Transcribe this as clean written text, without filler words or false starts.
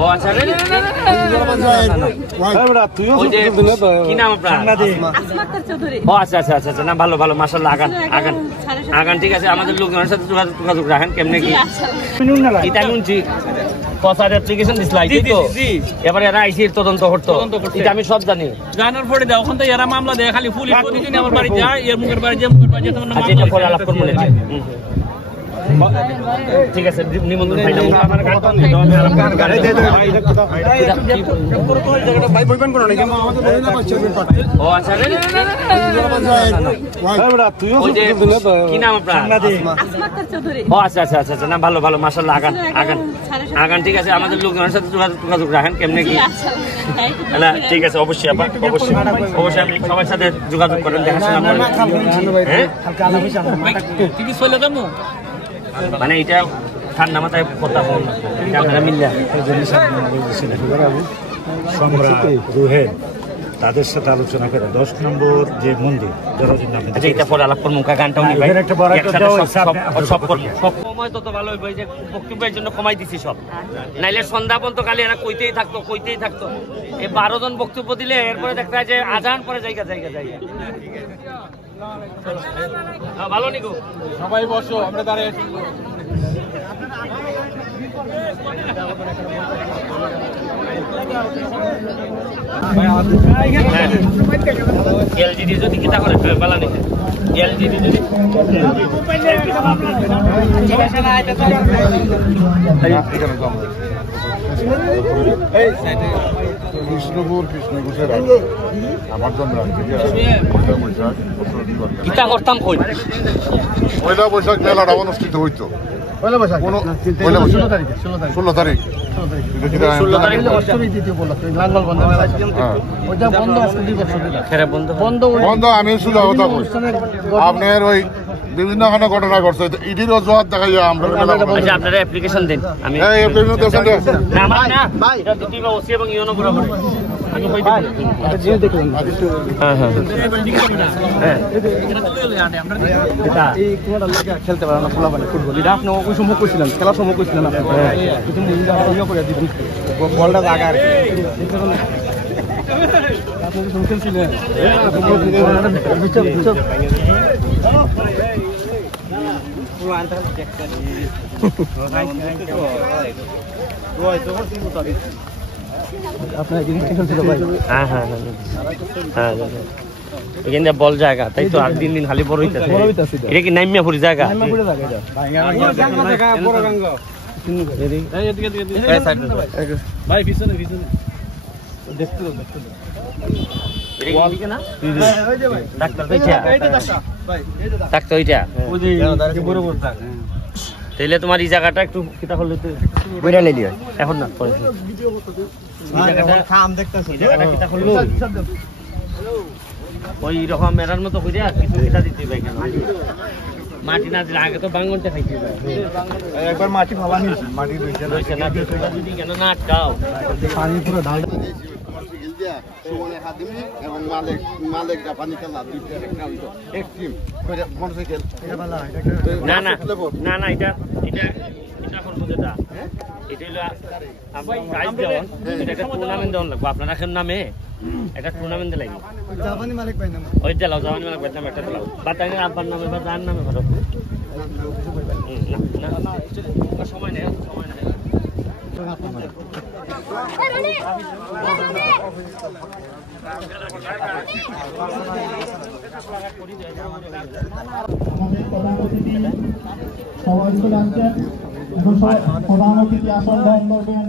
ও আচ্ছা কি নাম আপনার? ও আচ্ছা আচ্ছা আচ্ছা আচ্ছা না ভালো ভালো মাশাআল্লাহ আগান আগান আগান ঠিক আছে আমাদের লোকজনের সাথে যোগাযোগ রাখেন কেমনে কি এটা শুনছি পসার অ্যাপ্লিকেশন দিছলাই তো এবারে এরা আইসির তদন্ত করতে এটা আমি সব জানি জানার পরে দাও ওখান থেকে এরা মামলা দেয় খালি পুলিশ প্রতিদিন আমার বাড়ি যায় এর মুখের বাড়ি যে মুখের বাড়ি যেতে আচ্ছা এটা পরে আলাপ করব ঠিক আছে নিমন্ত্রণ পাইলাম আমার গাড়ি ভাই বইবেন কোন নাকি আমাদের বই না পাচ্ছে ও আচ্ছা তুইও কি নাম আপনার? আসমাক্তার চৌধুরী। ও আচ্ছা আচ্ছা আচ্ছা না ভালো ভালো মাশাআল্লাহ আগান আগান আগান ঠিক আছে আমাদের লোকজনের সাথে যোগাযোগ রাখেন কেমনে কি না ঠিক আছে অবশ্যই আপা অবশ্যই অবশ্যই আপনি সবার সাথে যোগাযোগ করেন দেখাশোনা করেন হ্যাঁ কি কি চলে যাবো মানে এটা ঠান্ডা মাথায় কথা বল আপনারা মিললে রুহে তাদের সাথে আলোচনা করে 10 নম্বর যে মন্দির আচ্ছা এটা পরে আলাপ করবো গানটাও নিই ভাই সব সময় তত ভালো হইব যে বক্তব্যের জন্য কমাই দিছি সব নাইলে সন্ধ্যা পর্যন্ত খালি এরা কইতেই থাকতো এই 12 জন বক্তব্য দিলে এরপরে দেখা যায় যে আজান পরে জায়গা ভালো নিকো সবাই বসো আমরা দাঁড়িয়ে আছি এলজিডি যদি কিটা করে বালা নিছে এলজিডি যদি আমার জন্য কিটা করতাম কই পয়লা বৈশাখ মেলাটা অনুষ্ঠিত হইতো 16 তারিখ বন্ধ আমি আপনার ওই বিভিন্ন ঘটনা ঘটছে ইডির অজুহাত দেখাই আমরা আপনারা অ্যাপ্লিকেশন দিন আমি খেলতে পারে না ফুটবল এটা আপনি ওই সময় করছিলেন খেলার সময় করছিলেন আপনি করে দিবেন বলটা জায়গা আর আপনি খেলছিলেন এখানে বল জায়গা তাই তো আর দিন খালি বড় হইতাছে এটা কি নাইমিয়া ফুরি জায়গা ভাই পিছনে তাইলে তোমার এই জায়গাটা একটু কিতা করলে এখন না ওই রকম মেরার মতো হয়ে কিছু কিতা দিতে পাই কেন মাটি না দিলে আগে তো বাঙ্গনটা খাইতে একবার মাটি ভাবা নিয়েছি মাটি রয়েছে না যদি কেন না আটকাও পানি পুরো ঢাল এবং মালিক জাপানি খেলা না না না না এটা করবো যেটা এটা হলো একটা টুর্নামেন্ট দেওয়ান লাগবো আপনারা এখন নামে একটা টুর্নামেন্ট লাগবে জাপানি মালিক পাই না ওই দিলাও জাপানি মালিক পাই নাম একটা দিলাও বাতাঙ্গের আব্বার নামে বা যার নামে ভালো সময় নেই সবাই চলে আসছেন এখন প্রধান অতিথি আসন গ্রহণ করবেন।